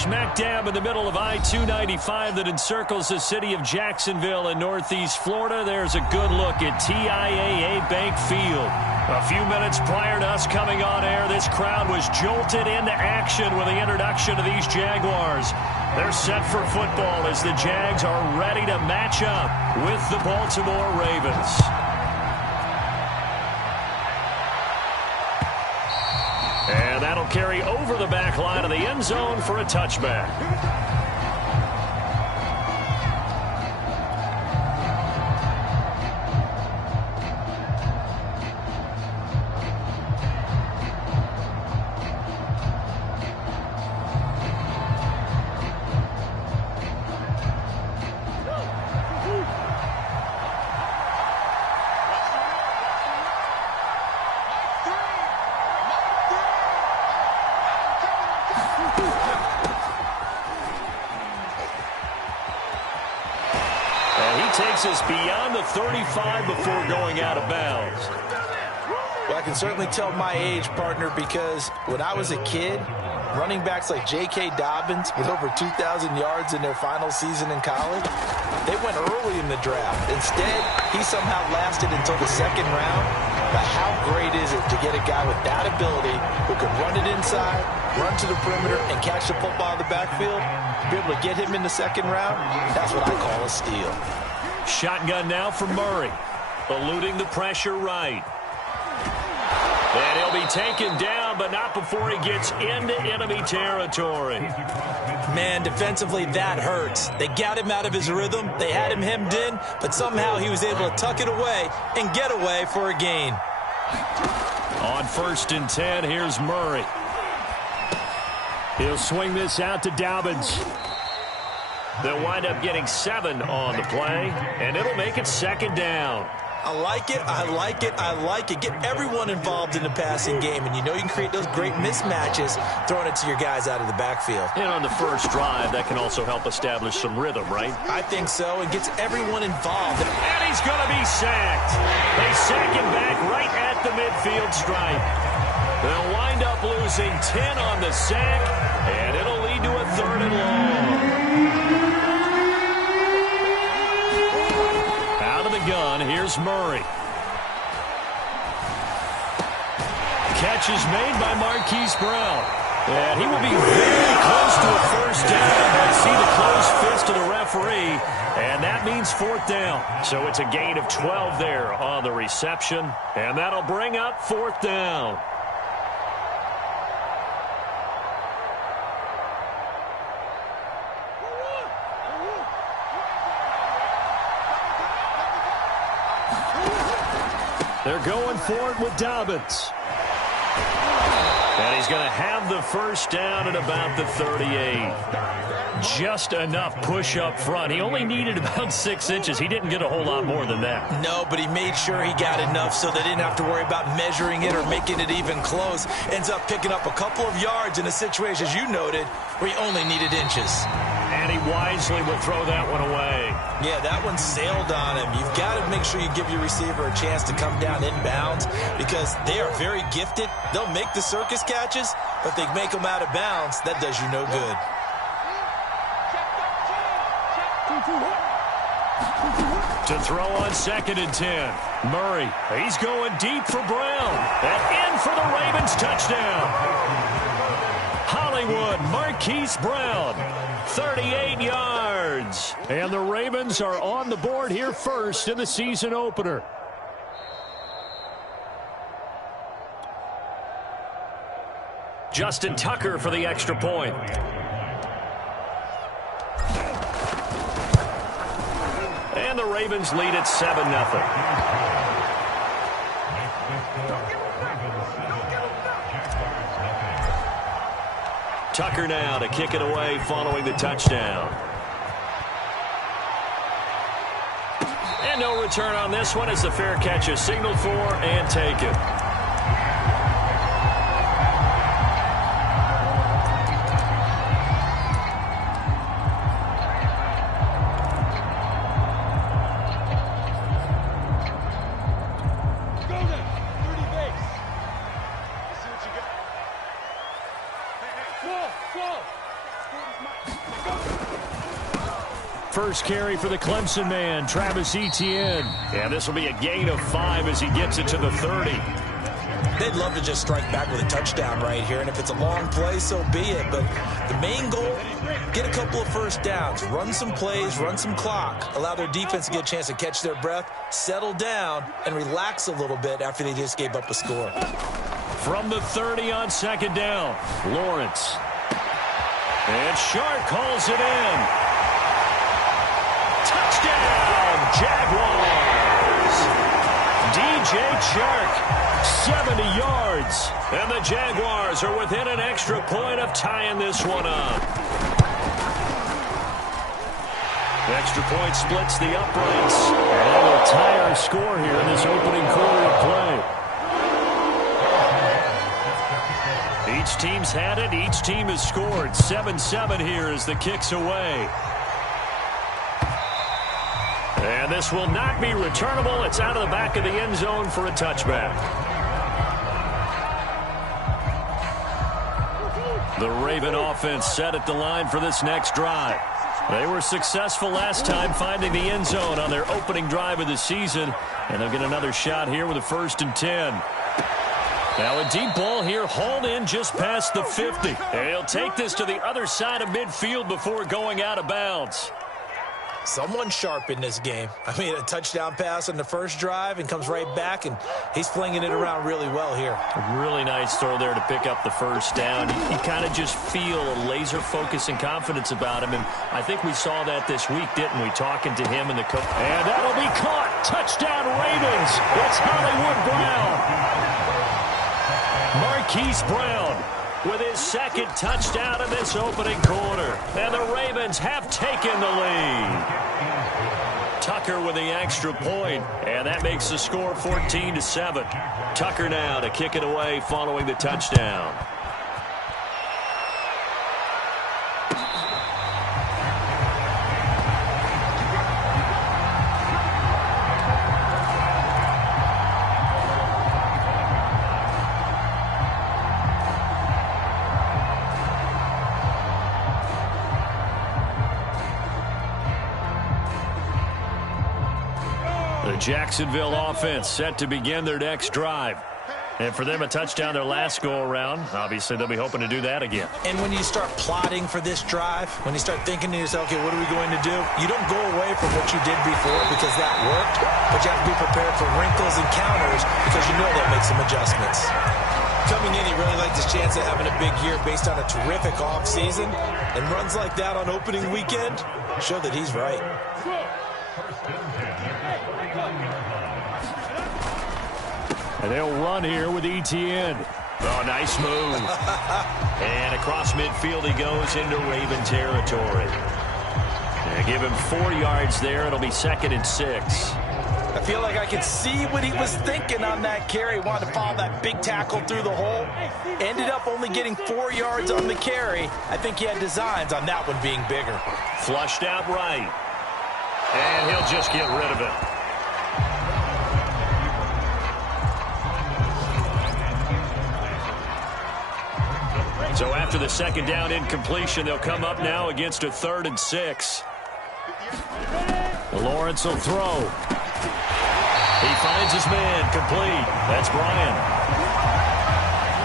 Smack dab in the middle of I-295 that encircles the city of Jacksonville in northeast Florida. There's a good look at TIAA Bank Field. A few minutes prior to us coming on air, this crowd was jolted into action with the introduction of these Jaguars. They're set for football as the Jags are ready to match up with the Baltimore Ravens. And that'll carry over the back line of the end zone for a touchback. Takes us beyond the 35 before going out of bounds. Well, I can certainly tell my age, partner, because when I was a kid, running backs like J.K. Dobbins with over 2,000 yards in their final season in college, they went early in the draft. Instead, he somehow lasted until the second round. But how great is it to get a guy with that ability who can run it inside, run to the perimeter, and catch the football in the backfield? To be able to get him in the second round, that's what I call a steal. Shotgun now for Murray, eluding the pressure right. And he'll be taken down, but not before he gets into enemy territory. Man, defensively, that hurts. They got him out of his rhythm. They had him hemmed in, but somehow he was able to tuck it away and get away for a gain. On 1st and 10, here's Murray. He'll swing this out to Dobbins. They'll wind up getting 7 on the play, and it'll make it 2nd down. I like it, I like it, I like it. Get everyone involved in the passing game, and you know you can create those great mismatches throwing it to your guys out of the backfield. And on the first drive, that can also help establish some rhythm, right? I think so. It gets everyone involved. And he's going to be sacked. They sack him back right at the midfield stripe. They'll wind up losing 10 on the sack, and it'll lead to a 3rd and long. Out of the gun, here's Murray. Catch is made by Marquise Brown. And he will be very close to a 1st down. I see the closed fist of the referee, and that means 4th down. So it's a gain of 12 there on the reception, and that'll bring up 4th down. They're going for it with Dobbins. And he's going to have the 1st down at about the 38. Just enough push up front. He only needed about 6 inches. He didn't get a whole lot more than that. No, but he made sure he got enough so they didn't have to worry about measuring it or making it even close. Ends up picking up a couple of yards in a situation, as you noted, where he only needed inches. And he wisely will throw that one away. Yeah, that one sailed on him. You've got to make sure you give your receiver a chance to come down inbounds because they are very gifted. They'll make the circus catches, but they make them out of bounds. That does you no good. To throw on 2nd and 10. Murray, he's going deep for Brown. And in for the Ravens touchdown. Hollywood, Marquise Brown, 38 yards. And the Ravens are on the board here first in the season opener. Justin Tucker for the extra point. And the Ravens lead at 7-0. Tucker now to kick it away following the touchdown. And no return on this one as the fair catch is signaled for and taken. First carry for the Clemson man, Travis Etienne. And this will be a gain of 5 as he gets it to the 30. They'd love to just strike back with a touchdown right here, and if it's a long play, so be it. But the main goal, get a couple of first downs, run some plays, run some clock, allow their defense to get a chance to catch their breath, settle down, and relax a little bit after they just gave up a score. From the 30 on second down, Lawrence. And Shark calls it in. Touchdown, Jaguars! DJ Chark, 70 yards. And the Jaguars are within an extra point of tying this one up. The extra point splits the uprights. And will tie our score here in this opening quarter of play. Each team's had it. Each team has scored. 7-7 here as the kick's away. And this will not be returnable. It's out of the back of the end zone for a touchback. The Raven offense set at the line for this next drive. They were successful last time finding the end zone on their opening drive of the season. And they'll get another shot here with a 1st and 10. Now a deep ball here, hauled in just past the 50. And he'll take this to the other side of midfield before going out of bounds. Someone sharp in this game. I mean, a touchdown pass on the first drive and comes right back, and he's flinging it around really well here. A really nice throw there to pick up the first down. You kind of just feel a laser focus and confidence about him, and I think we saw that this week, didn't we, talking to him and the coach. And that'll be caught. Touchdown, Ravens. It's Hollywood Brown. Marquise Brown with his second touchdown in this opening quarter. And the Ravens have taken the lead. Tucker with the extra point, and that makes the score 14-7. Tucker now to kick it away following the touchdown. Jacksonville offense set to begin their next drive. And for them, a touchdown their last go-around. Obviously, they'll be hoping to do that again. And when you start plotting for this drive, when you start thinking to yourself, okay, what are we going to do? You don't go away from what you did before because that worked, but you have to be prepared for wrinkles and counters because you know they'll make some adjustments. Coming in, he really liked his chance of having a big year based on a terrific offseason, and runs like that on opening weekend show that he's right. And they'll run here with Etienne. Oh, nice move. And across midfield he goes into Raven territory. And give him 4 yards there. It'll be 2nd and 6. I feel like I could see what he was thinking on that carry. He wanted to follow that big tackle through the hole. Ended up only getting 4 yards on the carry. I think he had designs on that one being bigger. Flushed out right. And he'll just get rid of it. So after the second down incompletion, they'll come up now against a 3rd and 6. Lawrence will throw. He finds his man complete. That's Bryant.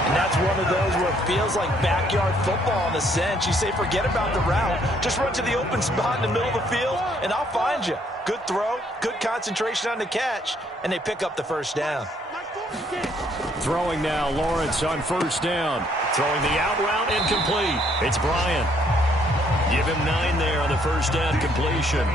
And that's one of those where it feels like backyard football in a sense. You say forget about the route. Just run to the open spot in the middle of the field, and I'll find you. Good throw, good concentration on the catch, and they pick up the first down. Throwing now, Lawrence on 1st down. Throwing the out route incomplete. It's Bryant. Give him 9 there on the 1st down completion.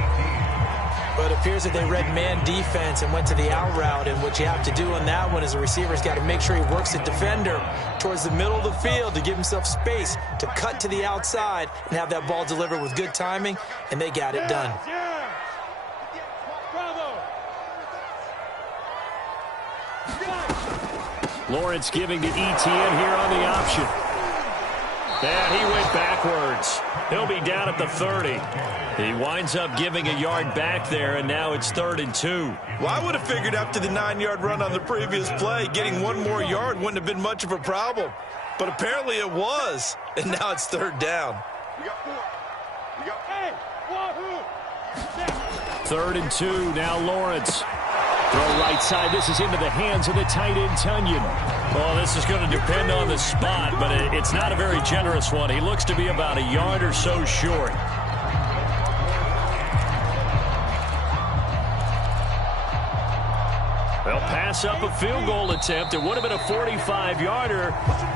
But it appears that they read man defense and went to the out route, and what you have to do on that one is the receiver's got to make sure he works the defender towards the middle of the field to give himself space to cut to the outside and have that ball delivered with good timing, and they got it done. Lawrence giving to Etienne here on the option. And he went backwards. He'll be down at the 30. He winds up giving a yard back there, and now it's 3rd and 2. Well, I would have figured after the 9-yard run on the previous play, getting 1 more yard wouldn't have been much of a problem. But apparently it was, and now it's 3rd down. Third and 2, now Lawrence. Throw right side, this is into the hands of the tight end, Tunyon. Well, this is going to depend on the spot, but it's not a very generous one. He looks to be about a yard or so short. They'll pass up a field goal attempt. It would have been a 45-yarder.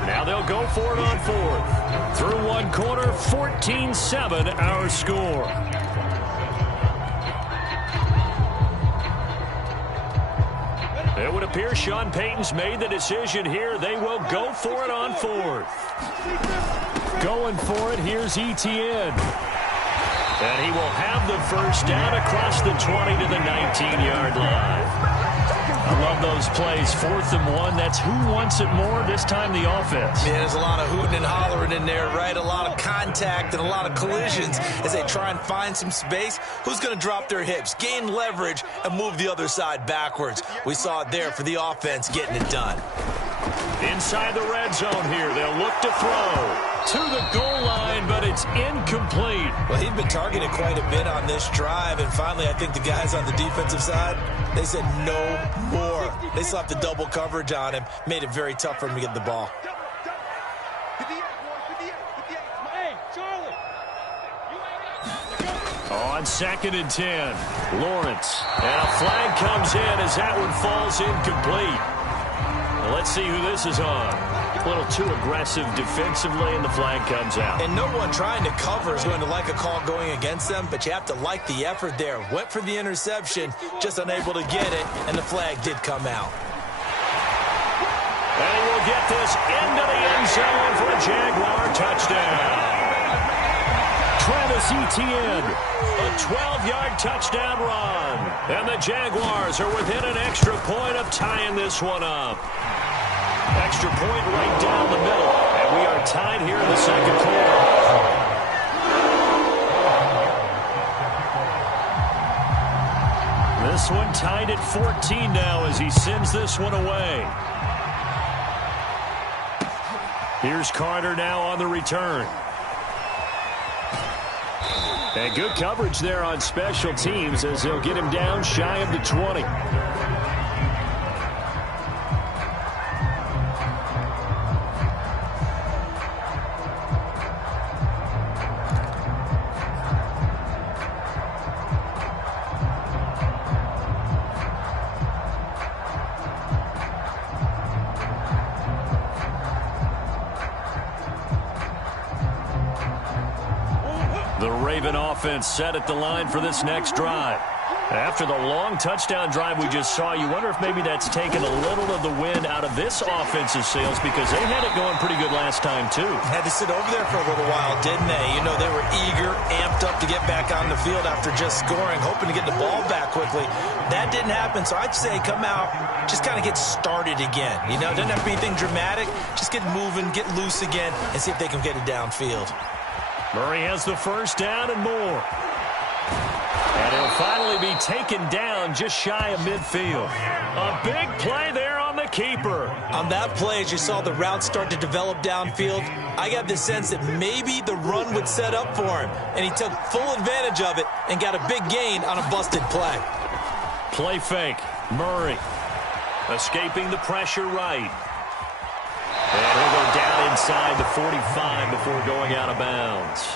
Now they'll go for it on fourth. Through one quarter, 14-7 our score. It would appear Sean Payton's made the decision here. They will go for it on fourth. Going for it, here's Etienne. And he will have the first down across the 20 to the 19-yard line. I love those plays. 4th and 1. That's who wants it more, this time the offense. Yeah, there's a lot of hooting and hollering in there, right? A lot of contact and a lot of collisions as they try and find some space. Who's going to drop their hips, gain leverage, and move the other side backwards? We saw it there for the offense getting it done. Inside the red zone here. They'll look to throw to the goal line, but it's incomplete. Well, he'd been targeted quite a bit on this drive, and finally I think the guys on the defensive side, they said no more. They slapped the double coverage on him, made it very tough for him to get the ball. On 2nd and 10, Lawrence. And a flag comes in as that one falls incomplete. Well, let's see who this is on. A little too aggressive defensively, and the flag comes out. And no one trying to cover is going to like a call going against them, but you have to like the effort there. Went for the interception, just unable to get it, and the flag did come out. And he will get this into the end zone for a Jaguar touchdown. Travis Etienne, a 12-yard touchdown run. And the Jaguars are within an extra point of tying this one up. Extra point right down the middle. And we are tied here in the second quarter. This one tied at 14 now as he sends this one away. Here's Carter now on the return. And good coverage there on special teams as they'll get him down shy of the 20. The Raven offense set at the line for this next drive. After the long touchdown drive we just saw, you wonder if maybe that's taken a little of the wind out of this offensive sails because they had it going pretty good last time too. Had to sit over there for a little while, didn't they? You know, they were eager, amped up to get back on the field after just scoring, hoping to get the ball back quickly. That didn't happen, so I'd say come out, just kind of get started again. You know, it doesn't have to be anything dramatic. Just get moving, get loose again, and see if they can get it downfield. Murray has the first down and more. And he'll finally be taken down just shy of midfield. A big play there on the keeper. On that play, as you saw the route start to develop downfield, I got the sense that maybe the run would set up for him. And he took full advantage of it and got a big gain on a busted play. Play fake. Murray escaping the pressure right. And he'll go down inside the 45 before going out of bounds.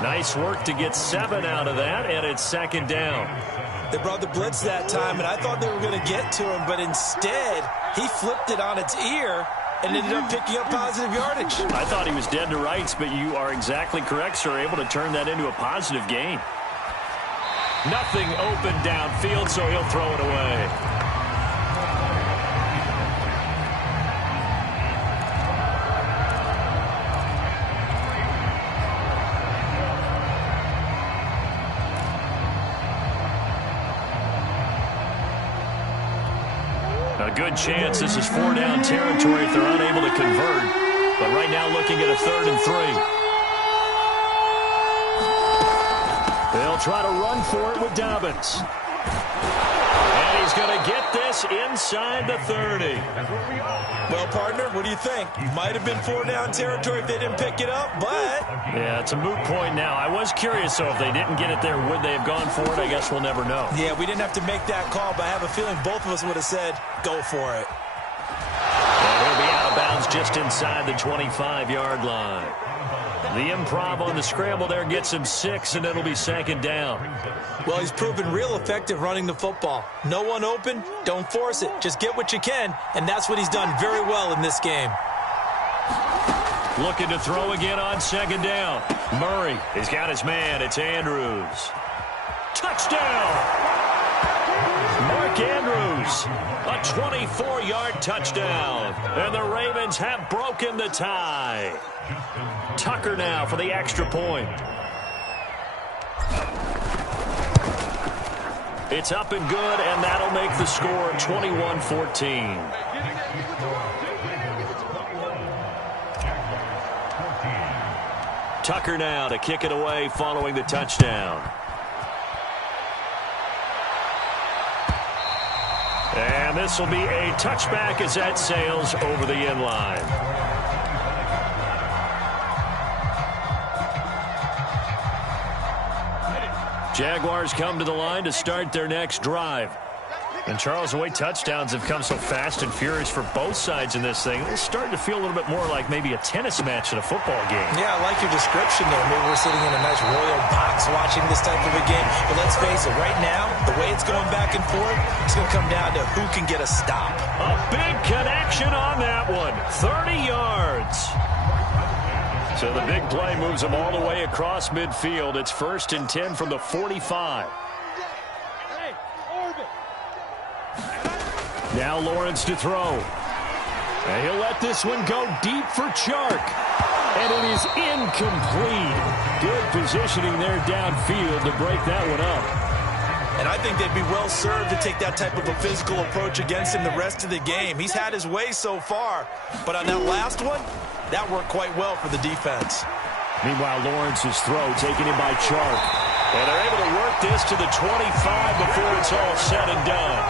Nice work to get 7 out of that, and it's second down. They brought the blitz that time, and I thought they were going to get to him, but instead, he flipped it on its ear and ended up picking up positive yardage. I thought he was dead to rights, but you are exactly correct, sir, able to turn that into a positive gain. Nothing open downfield, so he'll throw it away. A good chance this is 4-down territory if they're unable to convert. But right now looking at a 3rd and 3. They'll try to run for it with Dobbins. And He's going to get this inside the 30. Well, partner, what do you think? Might have been 4-down territory if they didn't pick it up, but... Yeah, it's a moot point now. I was curious, so if they didn't get it there, would they have gone for it? I guess we'll never know. Yeah, we didn't have to make that call, but I have a feeling both of us would have said, go for it. And he'll be out of bounds just inside the 25-yard line. The improv on the scramble there gets him 6, and it'll be 2nd down. Well, he's proven real effective running the football. No one open, don't force it. Just get what you can, and that's what he's done very well in this game. Looking to throw again on 2nd down. Murray has got his man. It's Andrews. Touchdown! Mark Andrews, a 24-yard touchdown. And the Ravens have broken the tie. Tucker now for the extra point. It's up and good, and that'll make the score 21-14. Tucker now to kick it away following the touchdown. And this will be a touchback as that sails over the end line. Jaguars come to the line to start their next drive. And, Charles, the way touchdowns have come so fast and furious for both sides in this thing, it's starting to feel a little bit more like maybe a tennis match in a football game. Yeah, I like your description there. Maybe we're sitting in a nice royal box watching this type of a game. But let's face it, right now, the way it's going back and forth, it's going to come down to who can get a stop. A big connection on that one. 30 yards. So the big play moves them all the way across midfield. It's 1st and 10 from the 45. Now Lawrence to throw. And he'll let this one go deep for Chark. And it is incomplete. Good positioning there downfield to break that one up. And I think they'd be well served to take that type of a physical approach against him the rest of the game. He's had his way so far. But on that last one, that worked quite well for the defense. Meanwhile, Lawrence's throw taken in by Chark. And they're able to work this to the 25 before it's all said and done.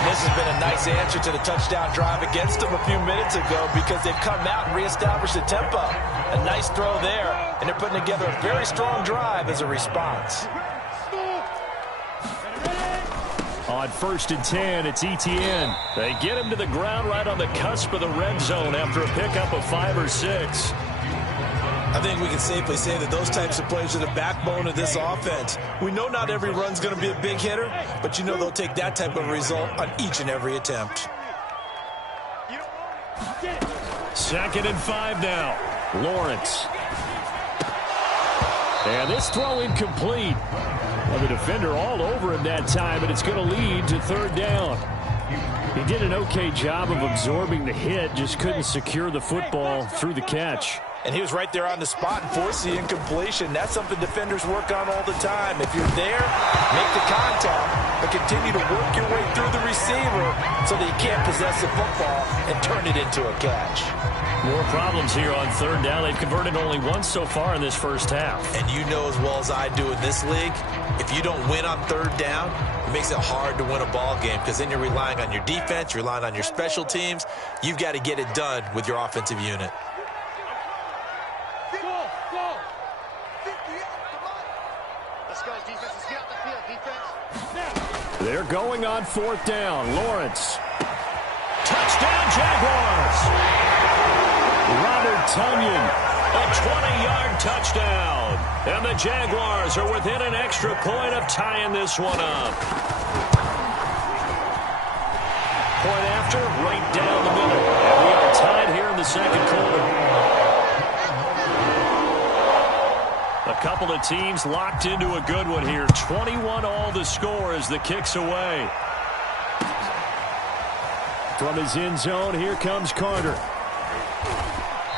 And this has been a nice answer to the touchdown drive against them a few minutes ago because they've come out and reestablished the tempo. A nice throw there, and they're putting together a very strong drive as a response. On 1st and 10, it's Etienne. They get him to the ground right on the cusp of the red zone after a pickup of 5 or 6. I think we can safely say that those types of plays are the backbone of this offense. We know not every run's going to be a big hitter, but you know they'll take that type of result on each and every attempt. 2nd and 5 now. Lawrence. And this throw incomplete. Well, the defender all over him that time, and it's going to lead to 3rd down. He did an okay job of absorbing the hit, just couldn't secure the football through the catch. And he was right there on the spot and forced the incompletion. That's something defenders work on all the time. If you're there, make the contact, but continue to work your way through the receiver so that you can't possess the football and turn it into a catch. More problems here on 3rd down. They've converted only once so far in this first half. And you know as well as I do in this league, if you don't win on 3rd down, it makes it hard to win a ball game because then you're relying on your defense, you're relying on your special teams. You've got to get it done with your offensive unit. They're going on 4th down. Lawrence. Touchdown, Jaguars. Robert Tonyan, a 20-yard touchdown. And the Jaguars are within an extra point of tying this one up. Point after, right down the middle. And we are tied here in the 2nd quarter. A couple of teams locked into a good one here. 21 all the score as the kick's away. From his end zone, here comes Carter.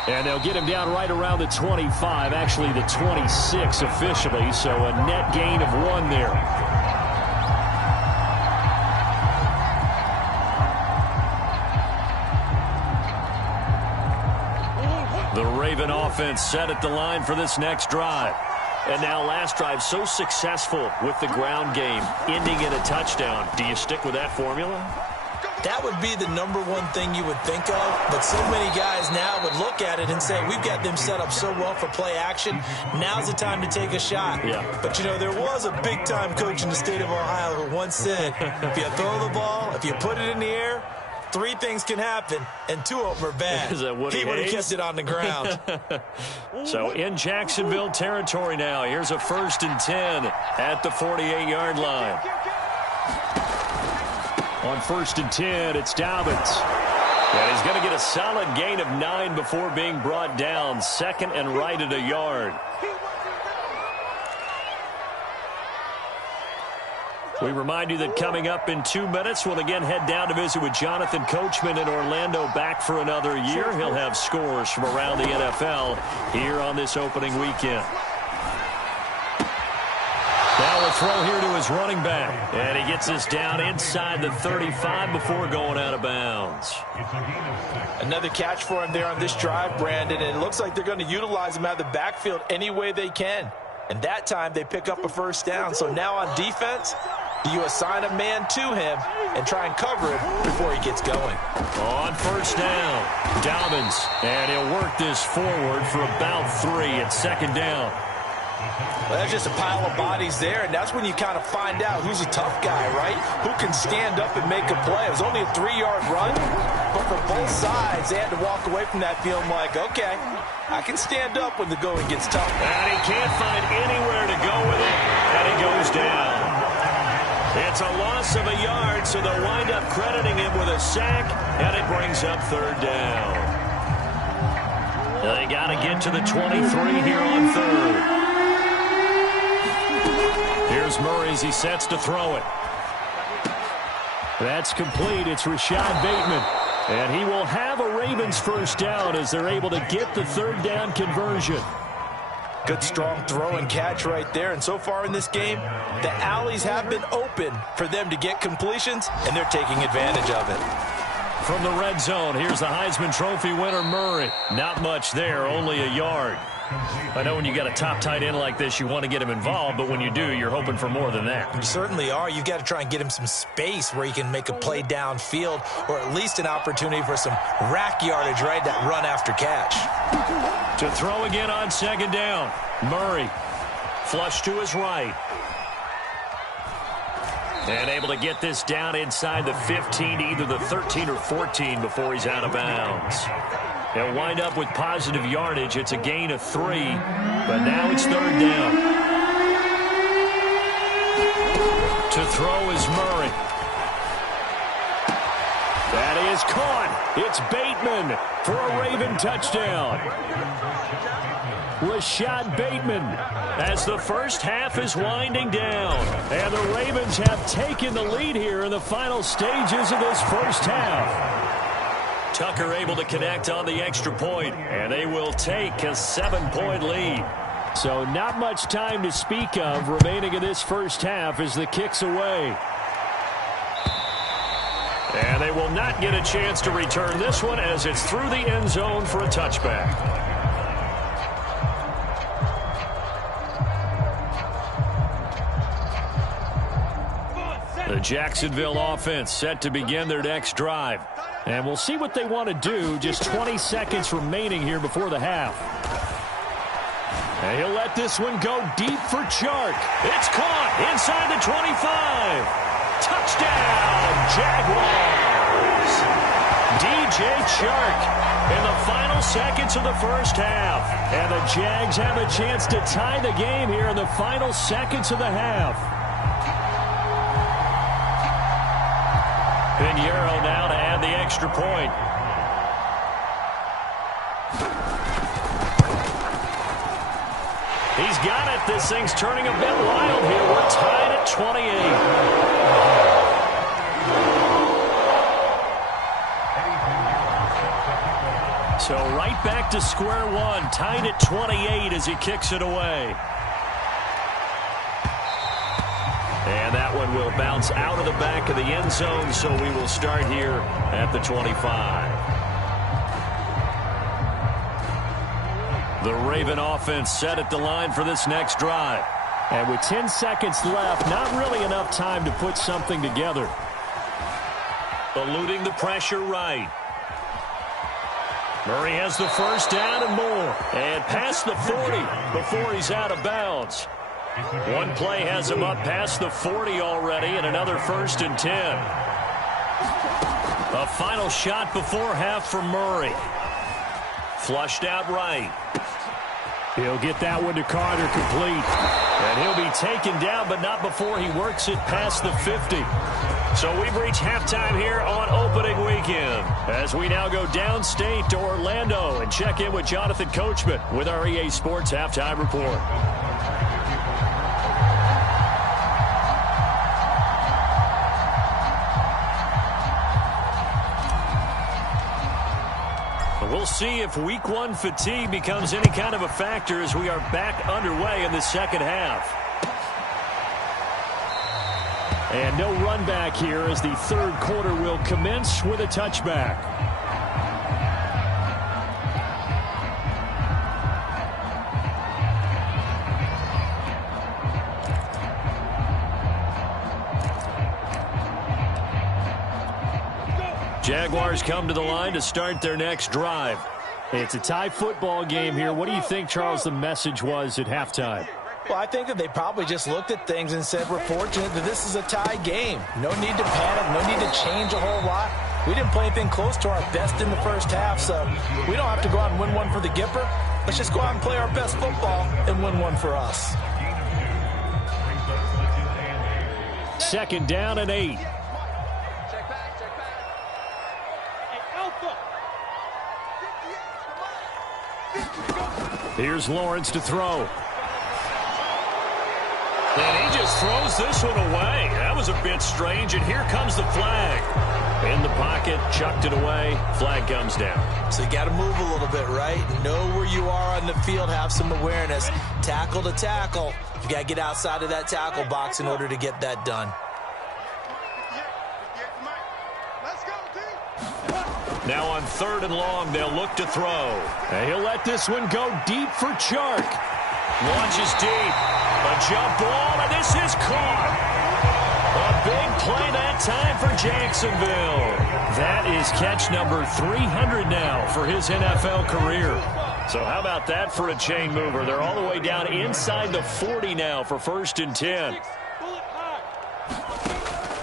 And they'll get him down right around the 25, actually the 26 officially, so a net gain of 1 there. The Raven offense set at the line for this next drive. And now last drive so successful with the ground game, ending in a touchdown. Do you stick with that formula? That would be the number one thing you would think of, but so many guys now would look at it and say, we've got them set up so well for play action, now's the time to take a shot. Yeah. But, you know, there was a big-time coach in the state of Ohio who once said, if you throw the ball, if you put it in the air, 3 things can happen, and 2 of them are bad. Is that Woody He would have Hayes? kept it on the ground. So in Jacksonville territory now, here's a 1st and 10 at the 48-yard line. On 1st and 10, it's Dobbins. And he's going to get a solid gain of 9 before being brought down. 2nd and right at a yard. We remind you that coming up in 2 minutes, we'll again head down to visit with Jonathan Coachman in Orlando, back for another year. He'll have scores from around the NFL here on this opening weekend. Now a throw here to his running back. And he gets us down inside the 35 before going out of bounds. Another catch for him there on this drive, Brandon, and it looks like they're going to utilize him out of the backfield any way they can. And that time they pick up a 1st down. So now on defense, you assign a man to him and try and cover him before he gets going. On 1st down, Dobbins. And he'll work this forward for about 3 at 2nd down. Well, that's just a pile of bodies there, and that's when you kind of find out who's a tough guy, right? Who can stand up and make a play. It was only a 3-yard run, but for both sides, they had to walk away from that feeling like, okay, I can stand up when the going gets tough. And he can't find anywhere to go with it, and he goes down. It's a loss of a yard, so they'll wind up crediting him with a sack, and it brings up 3rd down. They got to get to the 23 here on 3rd. Here's Murray as he sets to throw it. That's complete. It's Rashad Bateman. And he will have a Ravens 1st down as they're able to get the 3rd down conversion. Good, strong throw and catch right there. And so far in this game, the alleys have been open for them to get completions, and they're taking advantage of it. From the red zone, here's the Heisman Trophy winner, Murray. Not much there, only a yard. I know when you got a top tight end like this, you want to get him involved, but when you do, you're hoping for more than that. You certainly are. You've got to try and get him some space where he can make a play downfield, or at least an opportunity for some rack yardage, right? That run after catch. To throw again on 2nd down. Murray, flush to his right. And able to get this down inside the 15, either the 13 or 14 before he's out of bounds. He'll wind up with positive yardage. It's a gain of 3, but now it's 3rd down. To throw is Murray. That is caught. It's Bateman for a Raven touchdown. Rashad Bateman as the 1st half is winding down. And the Ravens have taken the lead here in the final stages of this 1st half. Tucker able to connect on the extra point, and they will take a 7-point lead. So not much time to speak of remaining in this 1st half as the kick's away. And they will not get a chance to return this one as it's through the end zone for a touchback. The Jacksonville offense set to begin their next drive. And we'll see what they want to do. Just 20 seconds remaining here before the half. And he'll let this one go deep for Chark. It's caught inside the 25. Touchdown, Jaguars. DJ Chark in the final seconds of the 1st half. And the Jags have a chance to tie the game here in the final seconds of the half. Pinheiro now to add the extra point. He's got it. This thing's turning a bit wild here. We're tied at 28. So right back to square one. Tied at 28 as he kicks it away. And that one will bounce out of the back of the end zone, so we will start here at the 25. The Raven offense set at the line for this next drive. And with 10 seconds left, not really enough time to put something together. Eluding the pressure right. Murray has the first down and more. And past the 40 before he's out of bounds. One play has him up past the 40 already, and another 1st and 10. A final shot before half for Murray. Flushed out right. He'll get that one to Carter, complete. And he'll be taken down, but not before he works it past the 50. So we've reached halftime here on opening weekend, as we now go downstate to Orlando and check in with Jonathan Coachman with our EA Sports Halftime Report. We'll see if week one fatigue becomes any kind of a factor as we are back underway in the second half. And no run back here as the third quarter will commence with a touchback. Jaguars come to the line to start their next drive. It's a tie football game here. What do you think, Charles, the message was at halftime? Well, I think that they probably just looked at things and said, we're fortunate that this is a tie game. No need to panic, no need to change a whole lot. We didn't play anything close to our best in the first half, so we don't have to go out and win one for the Gipper. Let's just go out and play our best football and win one for us. 2nd down and 8. Here's Lawrence to throw. And he just throws this one away. That was a bit strange, and here comes the flag. In the pocket, chucked it away, flag comes down. So you got to move a little bit, right? Know where you are on the field, have some awareness. Tackle to tackle. You got to get outside of that tackle box in order to get that done. Now on 3rd and long, they'll look to throw. And he'll let this one go deep for Chark. Launches deep. A jump ball, and this is caught. A big play that time for Jacksonville. That is catch number 300 now for his NFL career. So how about that for a chain mover? They're all the way down inside the 40 now for 1st and 10.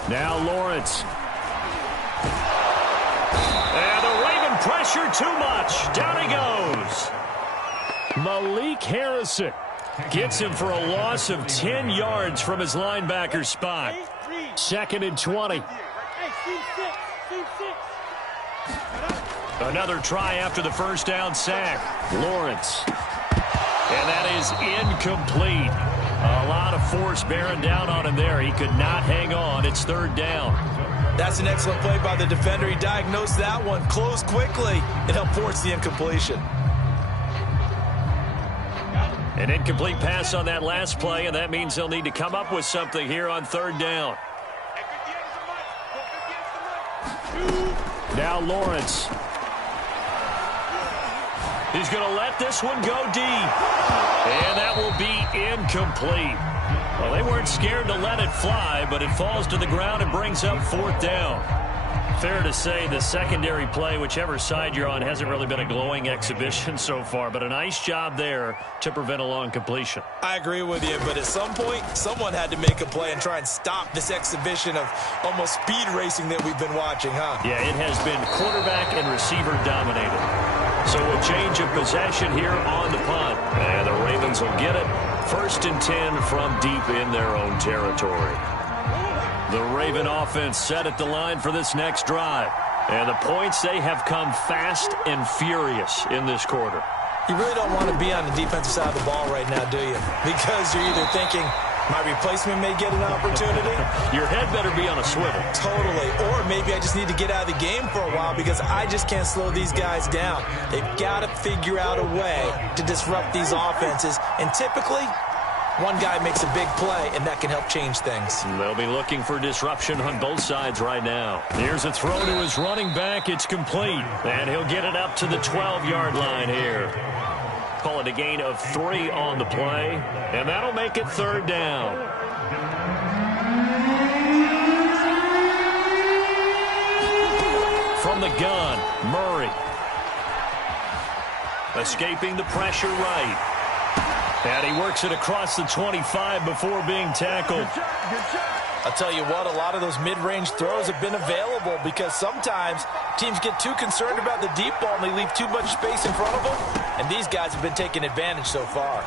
Now Lawrence. And the Raven pressure too much. Down he goes. Malik Harrison gets him for a loss of 10 yards from his linebacker spot. 2nd and 20. Another try after the first down sack. Lawrence. And that is incomplete. A lot of force bearing down on him there. He could not hang on. It's 3rd down. That's an excellent play by the defender. He diagnosed that one, closed quickly, and helped force the incompletion. An incomplete pass on that last play, and that means they'll need to come up with something here on 3rd down. Now Lawrence. He's going to let this one go deep. And that will be incomplete. Well, they weren't scared to let it fly, but it falls to the ground and brings up 4th down. Fair to say the secondary play, whichever side you're on, hasn't really been a glowing exhibition so far, but a nice job there to prevent a long completion. I agree with you, but at some point, someone had to make a play and try and stop this exhibition of almost speed racing that we've been watching, huh? Yeah, it has been quarterback and receiver dominated. So a change of possession here on the punt. And the Ravens will get it. 1st and 10 from deep in their own territory. The Raven offense set at the line for this next drive. And the points, they have come fast and furious in this quarter. You really don't want to be on the defensive side of the ball right now, do you? Because you're either thinking, my replacement may get an opportunity. Your head better be on a swivel. Totally. Or maybe I just need to get out of the game for a while because I just can't slow these guys down. They've got to figure out a way to disrupt these offenses. And typically, one guy makes a big play, and that can help change things. They'll be looking for disruption on both sides right now. Here's a throw to his running back. It's complete. And he'll get it up to the 12-yard line here. Call it a gain of 3 on the play, and that'll make it 3rd down. From the gun, Murray. Escaping the pressure right. And he works it across the 25 before being tackled. I'll tell you what, a lot of those mid-range throws have been available because sometimes teams get too concerned about the deep ball and they leave too much space in front of them. And these guys have been taking advantage so far.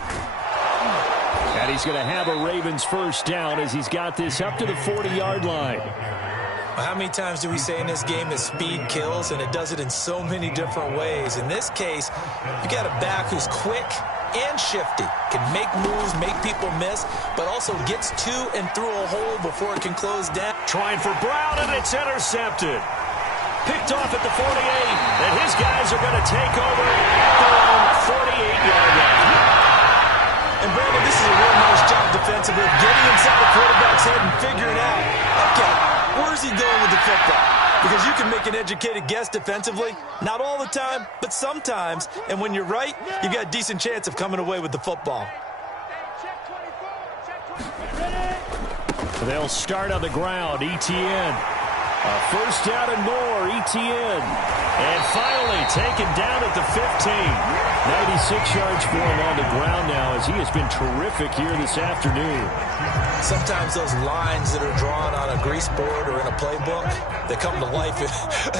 And he's going to have a Ravens first down as he's got this up to the 40-yard line. How many times do we say in this game that speed kills, and it does it in so many different ways? In this case, you got a back who's quick and shifty, can make moves, make people miss, but also gets to and through a hole before it can close down. Trying for Brown, and it's intercepted. Picked off at the 48, and his guys are going to take over at their own 48-yard line. And Brandon, this is a real nice job defensively, getting inside the quarterback's head and figuring out, okay, where's he going with the football? Because you can make an educated guess defensively. Not all the time, but sometimes. And when you're right, you've got a decent chance of coming away with the football. They'll start on the ground. ETN. First down and more. ETN. And finally taken down at the 15. 96 yards for him on the ground now as he has been terrific here this afternoon. Sometimes those lines that are drawn on a grease board or in a playbook, they come to life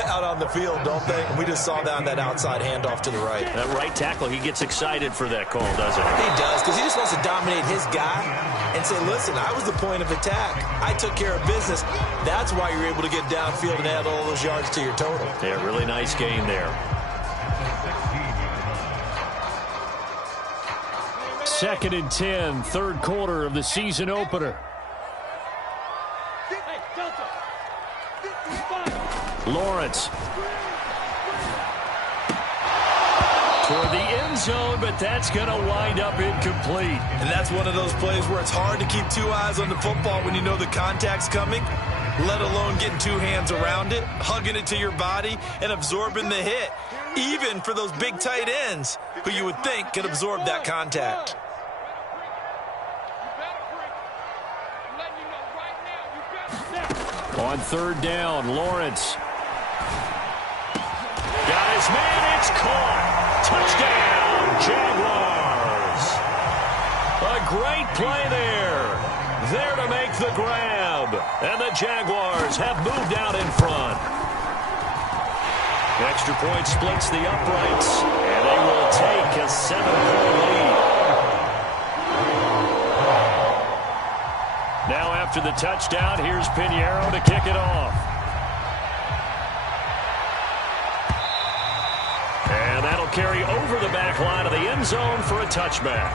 out on the field, don't they? And we just saw that on that outside handoff to the right. That right tackle, he gets excited for that call, doesn't he? He does, because he just wants to dominate his guy and say, listen, I was the point of attack. I took care of business. That's why you're able to get downfield and add all those yards to your total. Yeah, really nice game there. Second and 10, third quarter of the season opener. Lawrence. Toward the end zone, but that's going to wind up incomplete. And that's one of those plays where it's hard to keep 2 eyes on the football when you know the contact's coming, let alone getting 2 hands around it, hugging it to your body, and absorbing the hit, even for those big tight ends who you would think could absorb that contact. On third down, Lawrence. Got his man, it's caught. Touchdown, Jaguars. A great play there. There to make the grab. And the Jaguars have moved out in front. Extra point splits the uprights, and they will take a 7-point lead. Now after the touchdown, here's Pinheiro to kick it off. And that'll carry over the back line of the end zone for a touchback.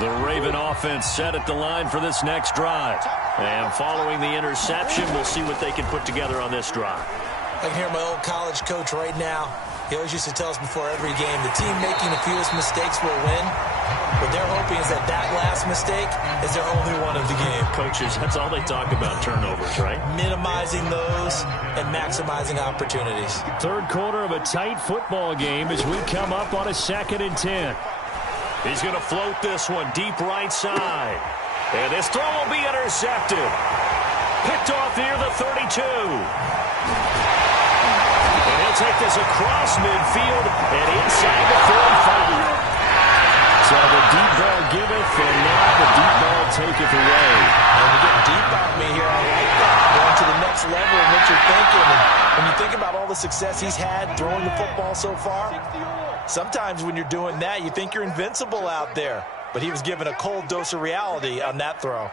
The Raven offense set at the line for this next drive. And following the interception, we'll see what they can put together on this drive. I can hear my old college coach right now. He always used to tell us before every game, the team making the fewest mistakes will win. What they're hoping is that last mistake is their only one of the game. Coaches, that's all they talk about, turnovers, right? Minimizing those and maximizing opportunities. Third quarter of a tight football game as we come up on a 2nd and 10. He's going to float this one deep right side. And this throw will be intercepted. Picked off near the 32. And he'll take this across midfield and inside the 45. So the deep ball giveth, and now the deep ball taketh away. And you get deep on me here. I like that. Going to the next level of what you're thinking. And when you think about all the success he's had throwing the football so far, sometimes when you're doing that, you think you're invincible out there. But he was given a cold dose of reality on that throw.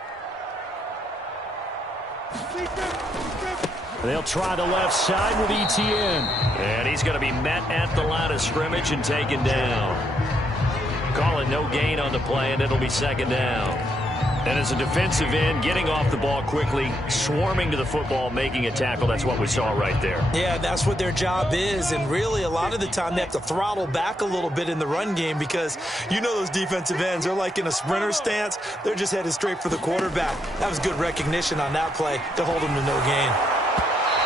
They'll try the left side with ETN. And he's going to be met at the line of scrimmage and taken down. Call it no gain on the play, and it'll be 2nd down. And as a defensive end, getting off the ball quickly, swarming to the football, making a tackle, that's what we saw right there. Yeah, that's what their job is. And really, a lot of the time, they have to throttle back a little bit in the run game because you know those defensive ends, they're like in a sprinter stance. They're just headed straight for the quarterback. That was good recognition on that play to hold them to no gain.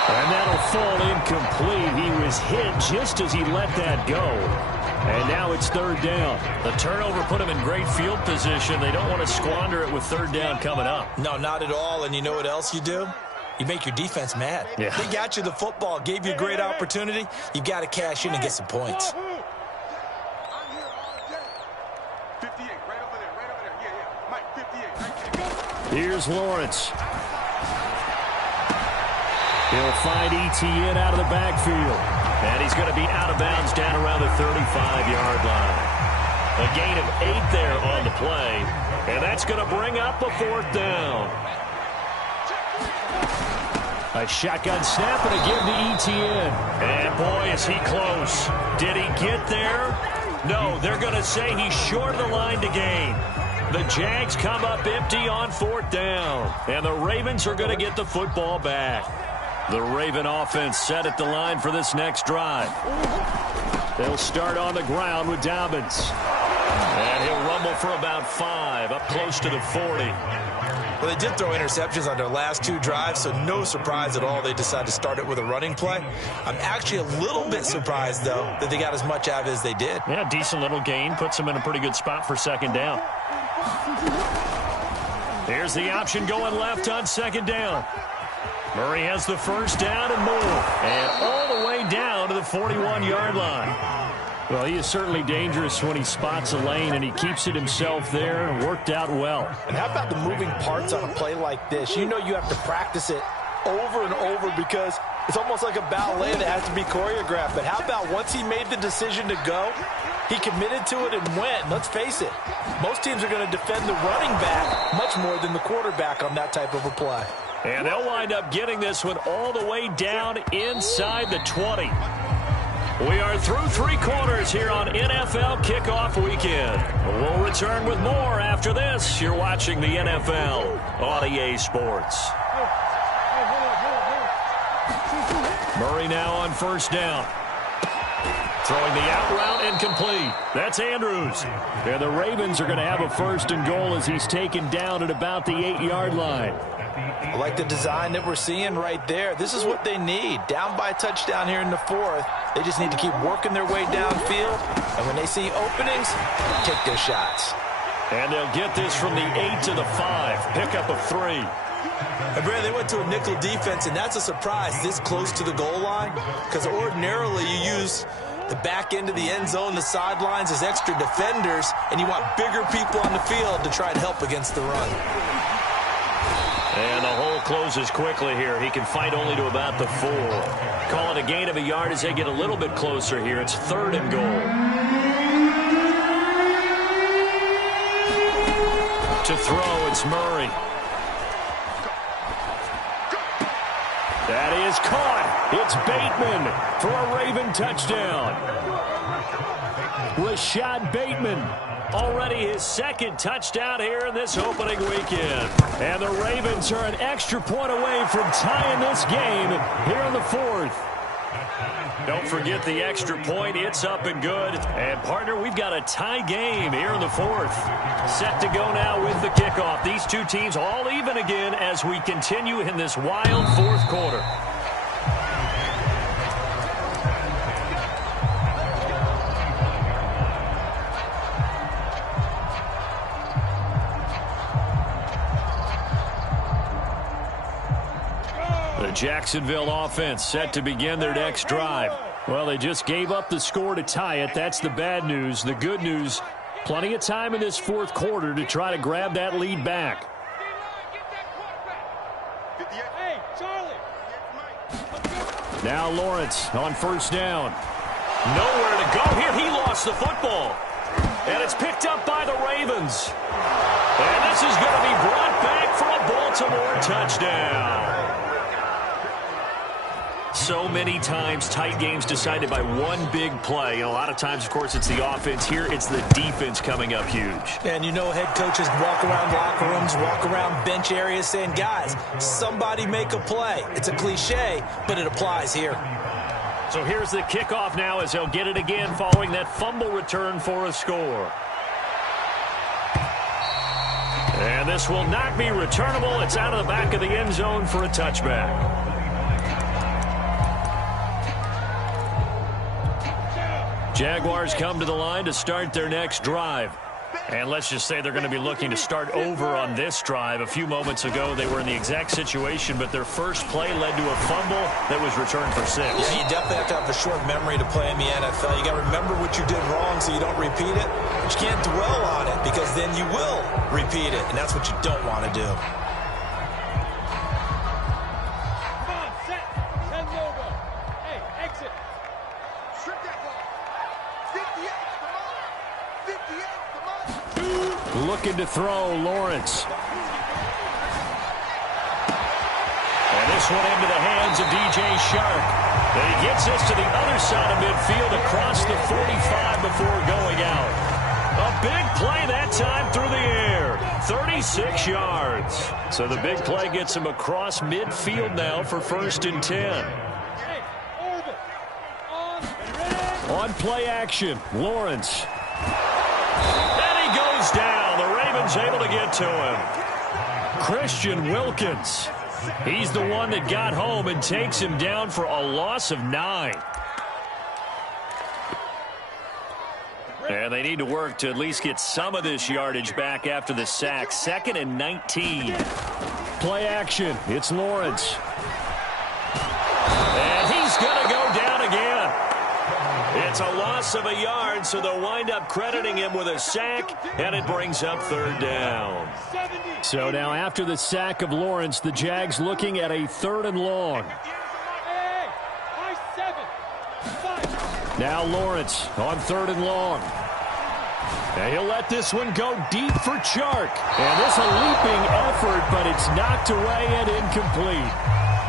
And that'll fall incomplete. He was hit just as he let that go. And now it's third down. The turnover put him in great field position. They don't want to squander it with third down coming up. No, not at all. And you know what else you do? You make your defense mad. Yeah. They got you the football, gave you a great opportunity. You've got to cash in and get some points. Here's Lawrence. He'll find Etienne out of the backfield. And he's going to be out of bounds down around the 35-yard line. A gain of 8 there on the play. And that's going to bring up a fourth down. A shotgun snap and a give to Etienne. And boy, is he close. Did he get there? No, they're going to say he's short of the line to gain. The Jags come up empty on fourth down. And the Ravens are going to get the football back. The Raven offense set at the line for this next drive. They'll start on the ground with Dobbins. And he'll rumble for about 5, up close to the 40. Well, they did throw interceptions on their last 2 drives, so no surprise at all they decided to start it with a running play. I'm actually a little bit surprised, though, that they got as much out of it as they did. Yeah, decent little gain. Puts them in a pretty good spot for second down. Here's the option going left on second down. Murray has the first down and more. And all the way down to the 41-yard line. Well, he is certainly dangerous when he spots a lane, and he keeps it himself there, and worked out well. And how about the moving parts on a play like this? You know you have to practice it over and over because it's almost like a ballet that has to be choreographed. But how about once he made the decision to go, he committed to it and went. Let's face it, most teams are going to defend the running back much more than the quarterback on that type of a play. And they'll wind up getting this one all the way down inside the 20. We are through 3 quarters here on NFL Kickoff Weekend. We'll return with more after this. You're watching the NFL on EA Sports. Murray now on first down. Throwing the out route incomplete. That's Andrews. And the Ravens are going to have a first and goal as he's taken down at about the 8-yard line. I like the design that we're seeing right there. This is what they need. Down by a touchdown here in the 4th. They just need to keep working their way downfield. And when they see openings, take their shots. And they'll get this from the 8 to the 5. Pickup of 3. And Brad, they went to a nickel defense, and that's a surprise this close to the goal line. Because ordinarily you use the back end of the end zone, the sidelines as extra defenders, and you want bigger people on the field to try and help against the run. And the hole closes quickly here. He can fight only to about the 4. Call it a gain of a yard as they get a little bit closer here. It's 3rd and goal. To throw, it's Murray. That is caught. It's Bateman for a Raven touchdown. Rashad Bateman, already his 2nd touchdown here in this opening weekend. And the Ravens are an extra point away from tying this game here in the 4th. Don't forget the extra point. It's up and good. And, partner, we've got a tie game here in the 4th. Set to go now with the kickoff. These two teams all even again as we continue in this wild 4th quarter. The Jacksonville offense set to begin their next drive. Well, they just gave up the score to tie it. That's the bad news. The good news, plenty of time in this 4th quarter to try to grab that lead back. Now Lawrence on first down. Nowhere to go here. He lost the football. And it's picked up by the Ravens. And this is going to be brought back for a Baltimore touchdown. So many times tight games decided by one big play. A lot of times, of course, it's the offense. Here, it's the defense coming up huge. And you know head coaches walk around locker rooms, walk around bench areas saying, guys, somebody make a play. It's a cliche, but it applies here. So here's the kickoff now as they'll get it again following that fumble return for a score. And this will not be returnable. It's out of the back of the end zone for a touchback. Jaguars come to the line to start their next drive. And let's just say they're going to be looking to start over on this drive. A few moments ago, they were in the exact situation, but their first play led to a fumble that was returned for 6. Yeah, you definitely have to have a short memory to play in the NFL. You got to remember what you did wrong so you don't repeat it. But you can't dwell on it because then you will repeat it, and that's what you don't want to do. Looking to throw, Lawrence. And this one into the hands of DJ Shark. And he gets this to the other side of midfield across the 45 before going out. A big play that time through the air. 36 yards. So the big play gets him across midfield now for 1st and 10. On play action, Lawrence. Goes down. The Ravens able to get to him. Christian Wilkins. He's the one that got home and takes him down for a loss of 9. And they need to work to at least get some of this yardage back after the sack. 2nd and 19. Play action. It's Lawrence. And he's going to go down again. It's a loss of a yard, so they'll wind up crediting him with a sack, and it brings up 3rd down. So now after the sack of Lawrence, the Jags looking at a 3rd and long. Now Lawrence on 3rd and long. And he'll let this one go deep for Chark. And this a leaping effort, but it's knocked away and incomplete.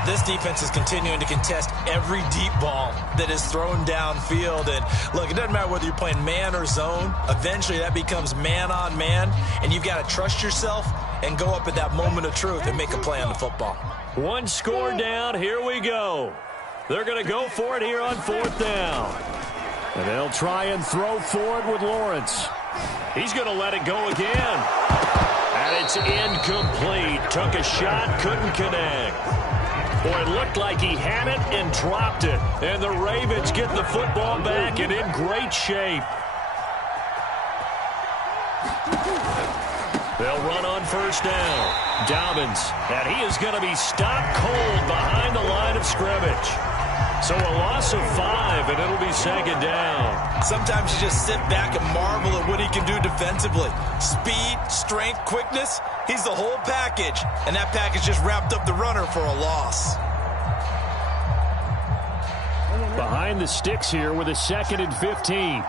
This defense is continuing to contest every deep ball that is thrown downfield. And look, it doesn't matter whether you're playing man or zone. Eventually that becomes man on man. And you've got to trust yourself and go up at that moment of truth and make a play on the football. One score down. Here we go. They're going to go for it here on 4th down. And they'll try and throw for it with Lawrence. He's going to let it go again. And it's incomplete. Took a shot, couldn't connect. Boy, it looked like he had it and dropped it. And the Ravens get the football back and in great shape. They'll run on 1st down. Dobbins, and he is going to be stopped cold behind the line of scrimmage. So a loss of 5, and it'll be 2nd down. Sometimes you just sit back and marvel at what he can do defensively. Speed, strength, quickness, he's the whole package. And that package just wrapped up the runner for a loss. Behind the sticks here with a 2nd and 15.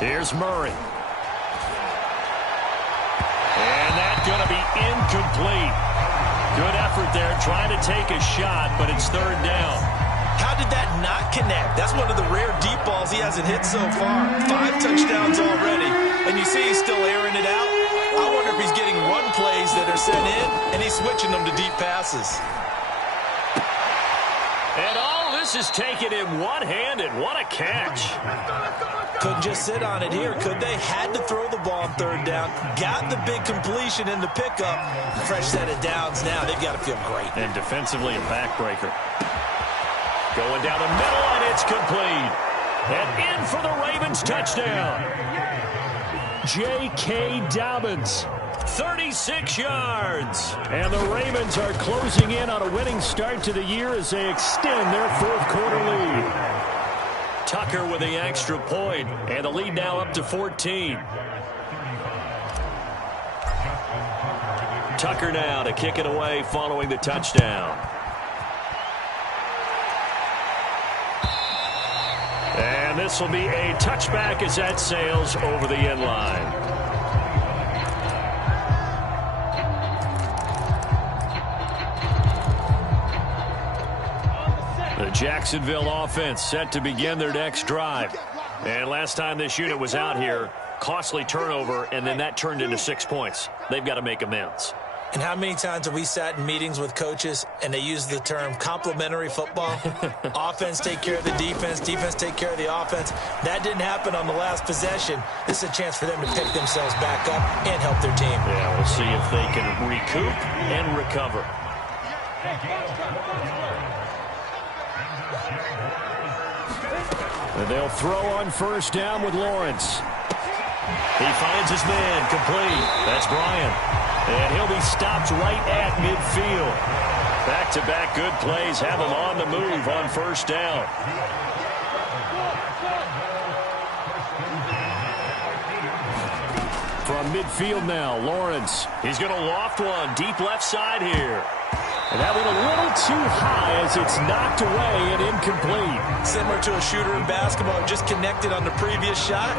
Here's Murray. And that's going to be incomplete. Good effort there, trying to take a shot, but it's 3rd down. How did that not connect? That's one of the rare deep balls he hasn't hit so far. 5 touchdowns already, and you see he's still airing it out. I wonder if he's getting run plays that are sent in, and he's switching them to deep passes. And all this is taken in one-handed. What a catch. Couldn't just sit on it here, could they? Had to throw the ball on 3rd down. Got the big completion in the pickup. Fresh set of downs now. They've got to feel great. And defensively a backbreaker. Going down the middle, and it's complete. And in for the Ravens touchdown. J.K. Dobbins, 36 yards. And the Ravens are closing in on a winning start to the year as they extend their 4th quarter lead. Tucker with the extra point, and the lead now up to 14. Tucker now to kick it away following the touchdown. And this will be a touchback as that sails over the end line. The Jacksonville offense set to begin their next drive. And last time this unit was out here, costly turnover, and then that turned into 6 points. They've got to make amends. And how many times have we sat in meetings with coaches and they use the term complementary football? Offense take care of the defense, defense take care of the offense. That didn't happen on the last possession. This is a chance for them to pick themselves back up and help their team. Yeah, we'll see if they can recoup and recover. And they'll throw on first down with Lawrence. He finds his man, complete. That's Bryant. And he'll be stopped right at midfield. Back-to-back good plays have him on the move on first down. From midfield now, Lawrence. He's going to loft one deep left side here. And that went a little too high as it's knocked away and incomplete. Similar to a shooter in basketball, just connected on the previous shot.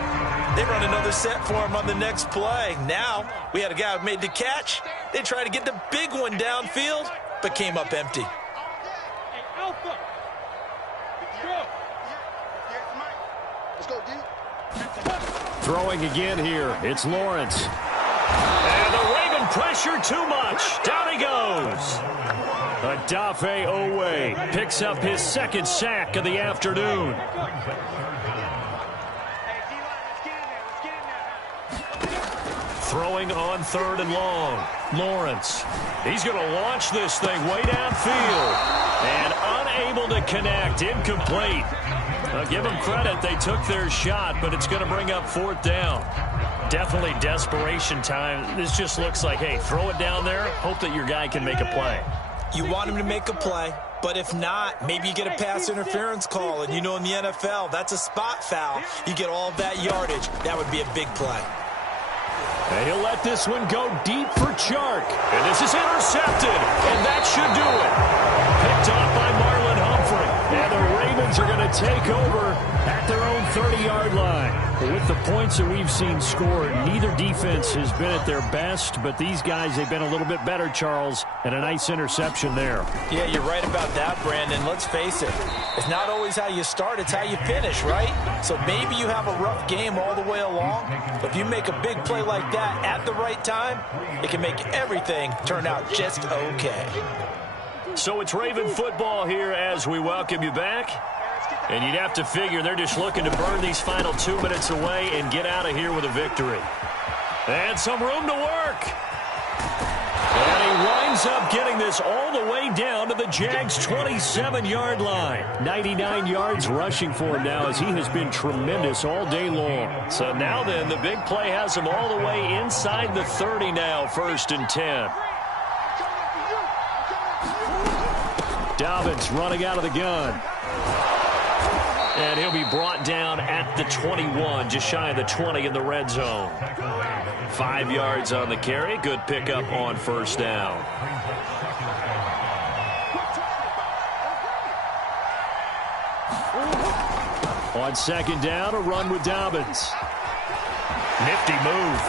They run another set for him on the next play. Now, we had a guy who made the catch. They tried to get the big one downfield, but came up empty. Throwing again here. It's Lawrence. And the Raven pressure too much. Down he goes. Adafe Owe picks up his second sack of the afternoon. Throwing on third and long. Lawrence. He's going to launch this thing way downfield. And unable to connect. Incomplete. Give them credit. They took their shot, but it's going to bring up fourth down. Definitely desperation time. This just looks like, hey, throw it down there. Hope that your guy can make a play. You want him to make a play, but if not, maybe you get a pass interference call. And you know in the NFL, that's a spot foul. You get all that yardage. That would be a big play. And he'll let this one go deep for Chark. And this is intercepted. And that should do it. Picked off by Marlon Humphrey. And the Ravens are going to take over at their own 30-yard line. With the points that we've seen scored, neither defense has been at their best, but these guys, they've been a little bit better, Charles, and a nice interception there. Yeah, you're right about that, Brandon. Let's face it. It's not always how you start, it's how you finish, right? So maybe you have a rough game all the way along, but if you make a big play like that at the right time, it can make everything turn out just okay. So it's Raven football here as we welcome you back. And you'd have to figure they're just looking to burn these final 2 minutes away and get out of here with a victory. And some room to work. And he winds up getting this all the way down to the Jags' 27-yard line. 99 yards rushing for him now as he has been tremendous all day long. So now then, the big play has him all the way inside the 30 now, 1st and 10. Dobbins running out of the gun. And he'll be brought down at the 21, just shy of the 20 in the red zone. 5 yards on the carry. Good pickup on first down. On second down, a run with Dobbins. Nifty move.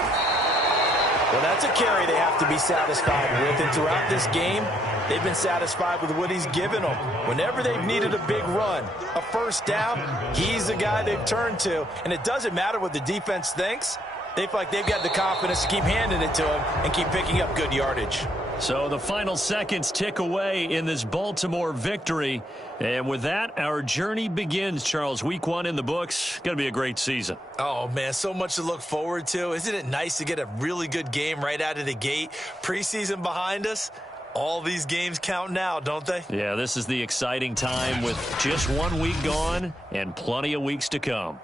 Well, that's a carry they have to be satisfied with. And throughout this game, they've been satisfied with what he's given them. Whenever they've needed a big run, a first down, he's the guy they've turned to. And it doesn't matter what the defense thinks. They feel like they've got the confidence to keep handing it to him and keep picking up good yardage. So the final seconds tick away in this Baltimore victory. And with that, our journey begins, Charles. Week 1 in the books. Going to be a great season. Oh, man, so much to look forward to. Isn't it nice to get a really good game right out of the gate? Preseason behind us. All these games count now, don't they? Yeah, this is the exciting time with just 1 week gone and plenty of weeks to come.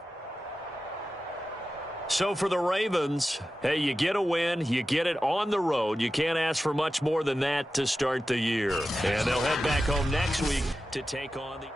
So for the Ravens, hey, you get a win, you get it on the road. You can't ask for much more than that to start the year. And they'll head back home next week to take on the...